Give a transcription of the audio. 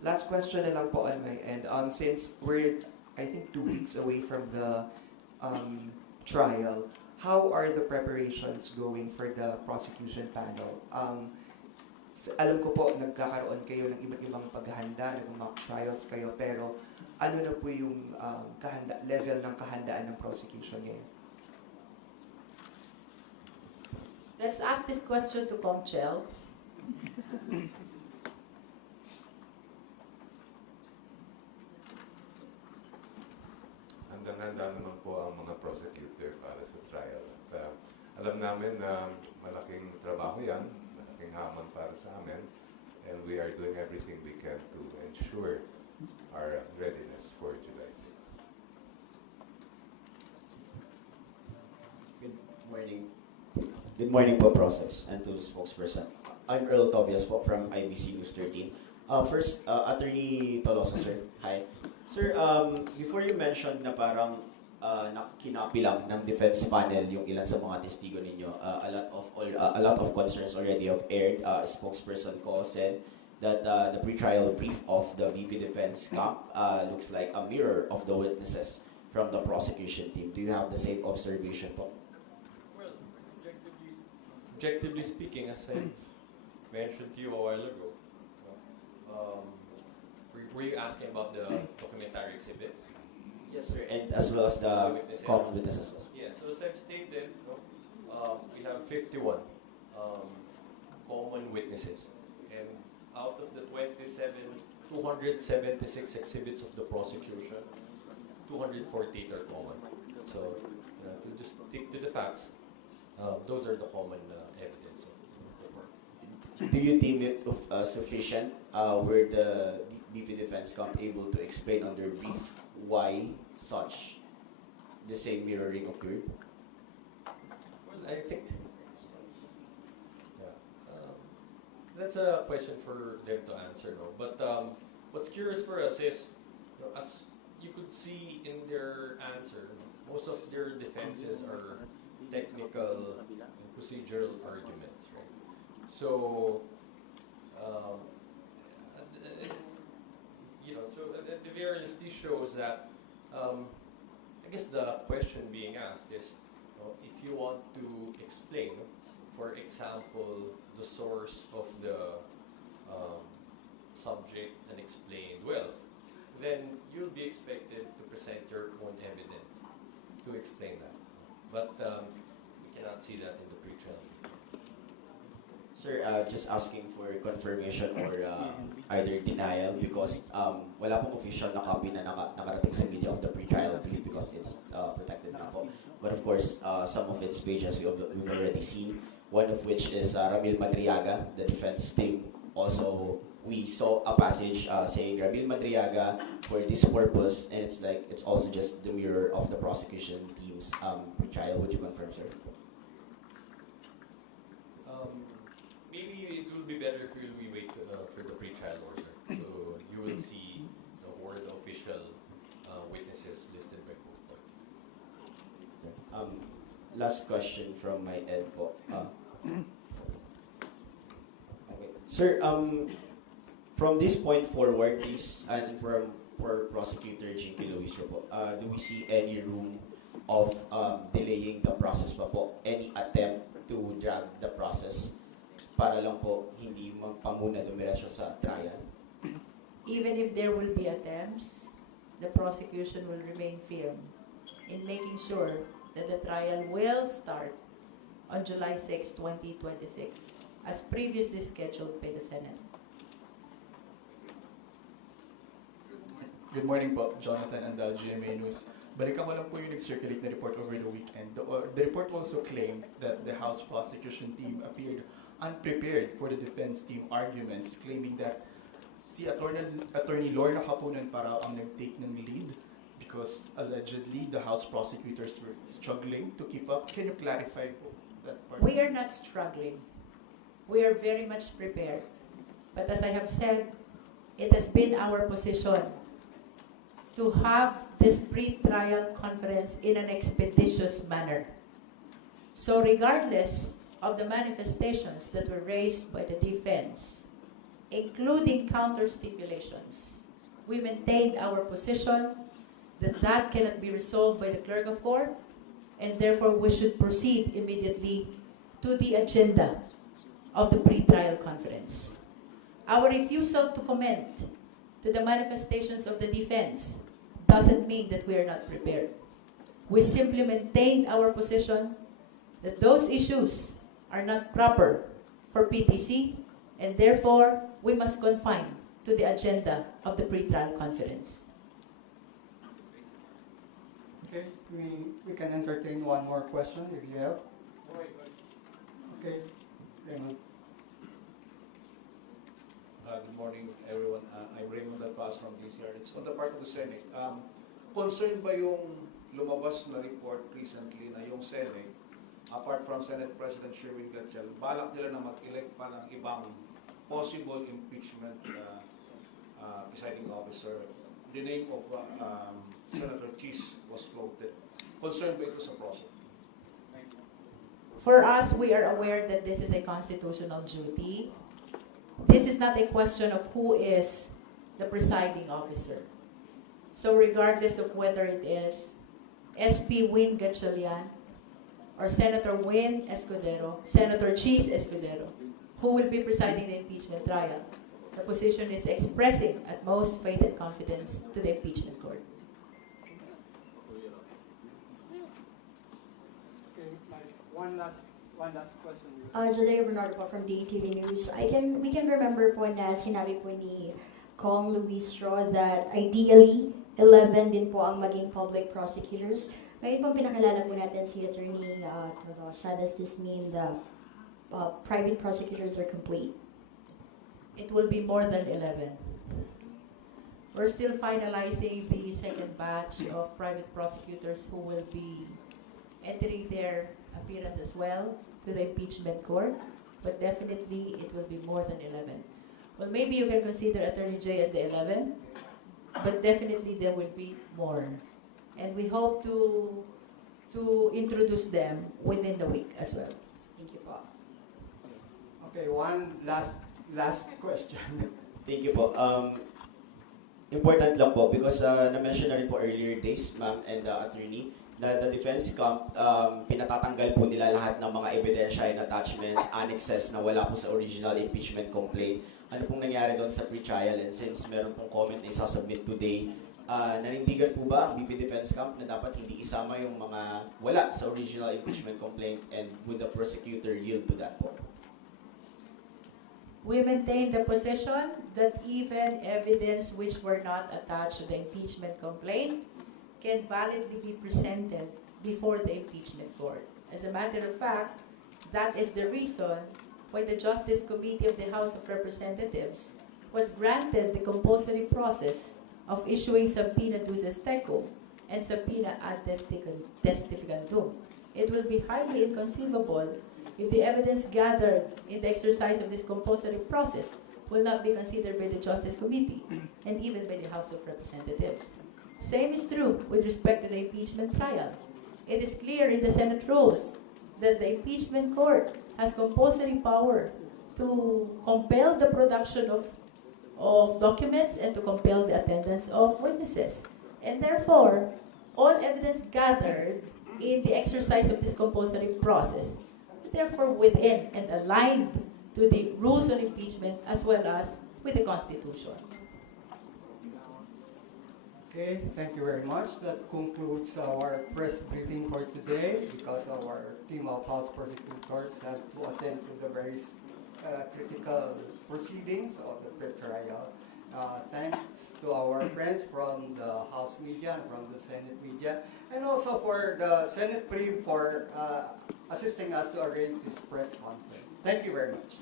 Last question na lang po on my end. Since we're, I think, 2 weeks away from the trial, how are the preparations going for the prosecution panel? Alam ko po, nagkakaroon kayo ng iba't ibang paghahanda, nag-mock trials kayo, pero ano na po yung level ng kahandaan ng prosecution ngayon? Let's ask this question to Comchel. Handang-handa naman po ang mga prosecutor para sa trial. At alam namin na malaking trabaho yan, malaking hamon para sa amin, and we are doing everything we can to ensure our readiness for July 6. Good morning. Good morning po, Process, and to the spokesperson. I'm Earl Tobias po from IBC News 13. First, Attorney Tolosa, sir. Hi. Sir, before you mentioned na parang kinapi lang ng defense panel yung ilan sa mga testigo ninyo, a lot of concerns already have aired. Spokesperson ko said that the pretrial brief of the VP Defense Camp looks like a mirror of the witnesses from the prosecution team. Do you have the same observation po? Well, objectively speaking, as I mentioned to you a while ago, were you asking about the documentary exhibits? Yes, sir, and as well as the common witnesses. Yeah, so as I've stated, we have 51 common witnesses. And out of the 276 exhibits of the prosecution, 248 are common. So, if you just stick to the facts, those are the common evidence of the work. Do you deem it sufficient were the VP Defense Camp able to explain on their brief why such the same mirroring occurred? Well, I think that's a question for them to answer, no? But what's curious for us is, as you could see in their answer, most of their defenses are technical and procedural arguments, right? So, so at the very least, this shows that, I guess the question being asked is, if you want to explain, for example, the source of the subject unexplained wealth, then you'll be expected to present your own evidence to explain that. But we cannot see that in the pre-trial. Sir, just asking for confirmation or either denial because wala pong official na copy na nakarating sa media of the pre-trial brief because it's protected na po. But of course, some of its pages we've already seen, one of which is Ramil Madriaga, the defense team. Also, we saw a passage saying Ramil Madriaga for this purpose, and it's also just the mirror of the prosecution team's pre-trial. Would you confirm, sir? Maybe it will be better if we wait for the pre-trial order. So you will see who are the official witnesses listed by both parties. Last question from my end po. Okay. Sir, from this point forward, and for Prosecutor Jinky Luistro po, do we see any room of delaying the process pa po? Any attempt to drag the process para lang po hindi magpamuna dumiretso sa trial? Even if there will be attempts, the prosecution will remain firm in making sure that the trial will start on July 6, 2026, as previously scheduled by the Senate. Good morning po, Jonathan Andal, GMA News. Balikan ko lang po yung nag-circulate na report over the weekend. The report also claimed that the House prosecution team appeared unprepared for the defense team arguments, claiming that si Attorney Lorna Hapunan para ang nag-take ng lead because allegedly the House prosecutors were struggling to keep up. Can you clarify po that part? We are not struggling. We are very much prepared. But as I have said, it has been our position to have this pre-trial conference in an expeditious manner. So regardless of the manifestations that were raised by the defense, including counter stipulations. We maintained our position that that cannot be resolved by the clerk of court, and therefore we should proceed immediately to the agenda of the pre-trial conference. Our refusal to comment to the manifestations of the defense doesn't mean that we are not prepared. We simply maintained our position that those issues are not proper for PTC, and therefore we must confine to the agenda of the pre-trial conference. Okay, we can entertain one more question if you have. Okay, Raymond. Good morning, everyone. I'm Raymond Del Paz from DCR. It's on the part of the Senate. Concerned ba yung lumabas na report recently na yung Senate, apart from Senate President Sherwin Gatchal, balak nila na mag-elect pa ng ibang possible impeachment presiding officer? The name of Senator Cheese was floated. Concerned ba ito sa process? For us, we are aware that this is a constitutional duty. This is not a question of who is the presiding officer. So regardless of whether it is SP Win Gatchalian or Senator Win Escudero, Senator Cheese Escudero, who will be presiding the impeachment trial, the position is expressing utmost faith and confidence to the impeachment court. Okay, one last question. Jodea Bernardo po from DTV News. We can remember po na sinabi po ni Kong Luistro that ideally 11 din po ang maging public prosecutors. Ngayon po pinakilala po natin si Attorney Tolosa. Does this mean the private prosecutors are complete? It will be more than 11. We're still finalizing the second batch of private prosecutors who will be entering their appearance as well to the impeachment court, but definitely it will be more than 11. Well, maybe you can consider Attorney J as the 11, but definitely there will be more. And we hope to introduce them within the week as well. Thank you po. Okay, one last question. Thank you po. Important lang po because na-mention na rin po earlier days, ma'am and attorney, na the defense camp, pinatatanggal po nila lahat ng mga ebidensya and attachments, annexes na wala po sa original impeachment complaint. Ano pong nangyari doon sa pre-trial, and since meron pong comment na isasubmit today, nanindigan po ba ang BP Defense Camp na dapat hindi isama yung mga wala sa original impeachment complaint, and would the prosecutor yield to that po? We maintain the position that even evidence which were not attached to the impeachment complaint can validly be presented before the impeachment court. As a matter of fact, that is the reason why the Justice Committee of the House of Representatives was granted the compulsory process of issuing subpoena duces tecum and subpoena ad testificandum. It will be highly inconceivable if the evidence gathered in the exercise of this compulsory process will not be considered by the Justice Committee and even by the House of Representatives. Same is true with respect to the impeachment trial. It is clear in the Senate rules that the impeachment court has compulsory power to compel the production of documents and to compel the attendance of witnesses. And therefore, all evidence gathered in the exercise of this compulsory process is therefore within and aligned to the rules on impeachment as well as with the Constitution. Okay, thank you very much. That concludes our press briefing for today because our team of House prosecutors have to attend to the very critical proceedings of the pre-trial. Thanks to our friends from the House media and from the Senate media, and also for the Senate Prim for assisting us to arrange this press conference. Thank you very much.